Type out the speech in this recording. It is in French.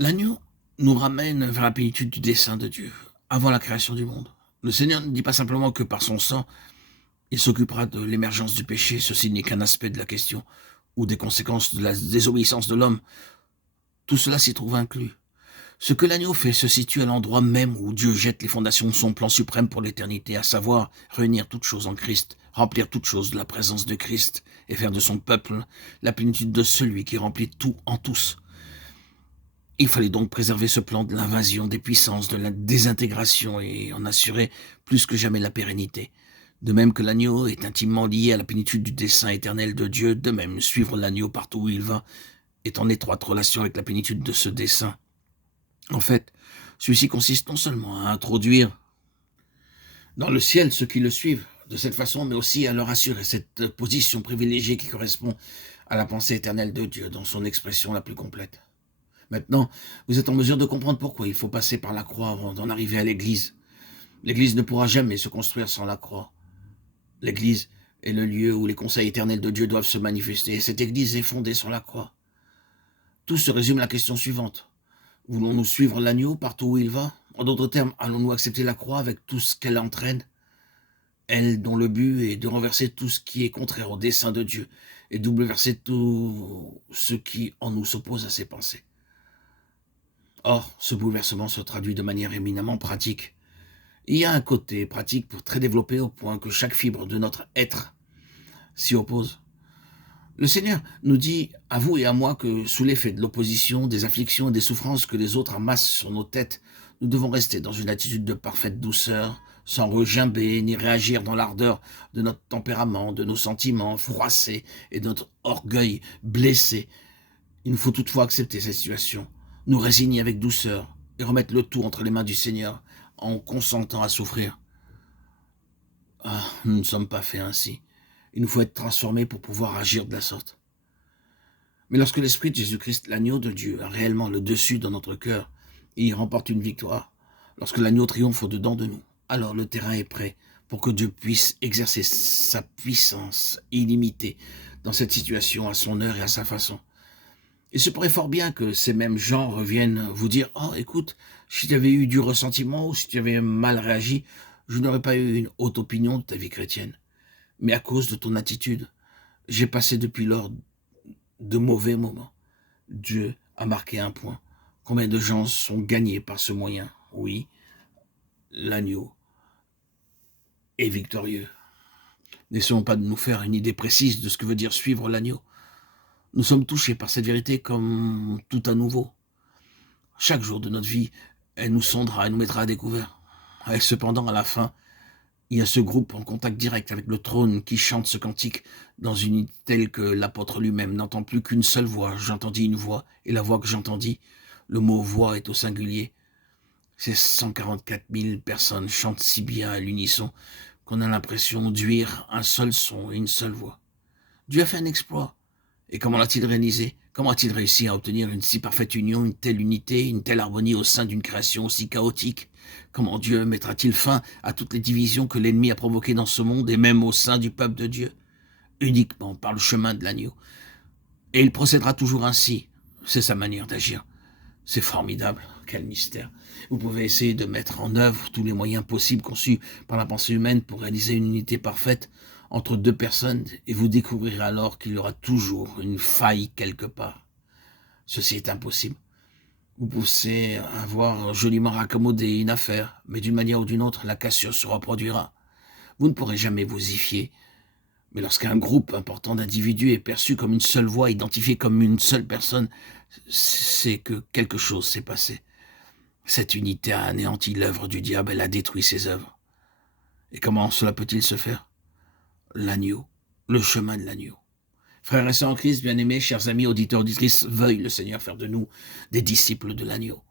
L'agneau nous ramène vers la plénitude du dessein de Dieu, avant la création du monde. Le Seigneur ne dit pas simplement que par son sang, il s'occupera de l'émergence du péché, ceci n'est qu'un aspect de la question, ou des conséquences de la désobéissance de l'homme. Tout cela s'y trouve inclus. Ce que l'agneau fait se situe à l'endroit même où Dieu jette les fondations de son plan suprême pour l'éternité, à savoir réunir toutes choses en Christ, remplir toutes choses de la présence de Christ et faire de son peuple la plénitude de celui qui remplit tout en tous. Il fallait donc préserver ce plan de l'invasion des puissances, de la désintégration et en assurer plus que jamais la pérennité. De même que l'agneau est intimement lié à la plénitude du dessein éternel de Dieu, de même suivre l'agneau partout où il va est en étroite relation avec la plénitude de ce dessein. En fait, celui-ci consiste non seulement à introduire dans le ciel ceux qui le suivent de cette façon, mais aussi à leur assurer cette position privilégiée qui correspond à la pensée éternelle de Dieu dans son expression la plus complète. Maintenant, vous êtes en mesure de comprendre pourquoi il faut passer par la croix avant d'en arriver à l'Église. L'Église ne pourra jamais se construire sans la croix. L'Église est le lieu où les conseils éternels de Dieu doivent se manifester, et cette Église est fondée sur la croix. Tout se résume à la question suivante. Voulons-nous suivre l'agneau partout où il va? En d'autres termes, allons-nous accepter la croix avec tout ce qu'elle entraîne? Elle dont le but est de renverser tout ce qui est contraire au dessein de Dieu et de bouleverser tout ce qui en nous s'oppose à ses pensées. Or, ce bouleversement se traduit de manière éminemment pratique. Il y a un côté pratique pour très développé au point que chaque fibre de notre être s'y oppose. Le Seigneur nous dit à vous et à moi que sous l'effet de l'opposition, des afflictions et des souffrances que les autres amassent sur nos têtes, nous devons rester dans une attitude de parfaite douceur, sans regimber ni réagir dans l'ardeur de notre tempérament, de nos sentiments froissés et de notre orgueil blessé. Il nous faut toutefois accepter cette situation, nous résigner avec douceur et remettre le tout entre les mains du Seigneur en consentant à souffrir. Ah, nous ne sommes pas faits ainsi. Il nous faut être transformés pour pouvoir agir de la sorte. Mais lorsque l'Esprit de Jésus-Christ, l'agneau de Dieu, a réellement le dessus dans notre cœur et y remporte une victoire, lorsque l'agneau triomphe au-dedans de nous, alors le terrain est prêt pour que Dieu puisse exercer sa puissance illimitée dans cette situation à son heure et à sa façon. Il se pourrait fort bien que ces mêmes gens reviennent vous dire « Oh, écoute, si tu avais eu du ressentiment ou si tu avais mal réagi, je n'aurais pas eu une haute opinion de ta vie chrétienne. Mais à cause de ton attitude, j'ai passé depuis lors de mauvais moments. Dieu a marqué un point. Combien de gens sont gagnés par ce moyen? Oui, l'agneau est victorieux. N'essayons pas de nous faire une idée précise de ce que veut dire suivre l'agneau. Nous sommes touchés par cette vérité comme tout à nouveau. Chaque jour de notre vie, elle nous sondera et nous mettra à découvert. Et cependant, à la fin, il y a ce groupe en contact direct avec le trône qui chante ce cantique dans une unité telle que l'apôtre lui-même n'entend plus qu'une seule voix. J'entendis une voix, et la voix que j'entendis, le mot voix est au singulier. Ces 144 000 personnes chantent si bien à l'unisson qu'on a l'impression d'uire un seul son et une seule voix. Dieu a fait un exploit. Et comment l'a-t-il réalisé? Comment a-t-il réussi à obtenir une si parfaite union, une telle unité, une telle harmonie au sein d'une création aussi chaotique? Comment Dieu mettra-t-il fin à toutes les divisions que l'ennemi a provoquées dans ce monde et même au sein du peuple de Dieu? Uniquement par le chemin de l'agneau. Et il procédera toujours ainsi. C'est sa manière d'agir. C'est formidable. Quel mystère. Vous pouvez essayer de mettre en œuvre tous les moyens possibles conçus par la pensée humaine pour réaliser une unité parfaite entre deux personnes et vous découvrirez alors qu'il y aura toujours une faille quelque part. Ceci est impossible. Vous pouvez avoir joliment raccommodé une affaire, mais d'une manière ou d'une autre, la cassure se reproduira. Vous ne pourrez jamais vous y fier. Mais lorsqu'un groupe important d'individus est perçu comme une seule voix, identifié comme une seule personne, c'est que quelque chose s'est passé. Cette unité a anéanti l'œuvre du diable, elle a détruit ses œuvres. Et comment cela peut-il se faire? L'agneau, le chemin de l'agneau. Frères et sœurs en Christ, bien-aimés, chers amis, auditeurs, auditrices, veuille le Seigneur faire de nous des disciples de l'agneau.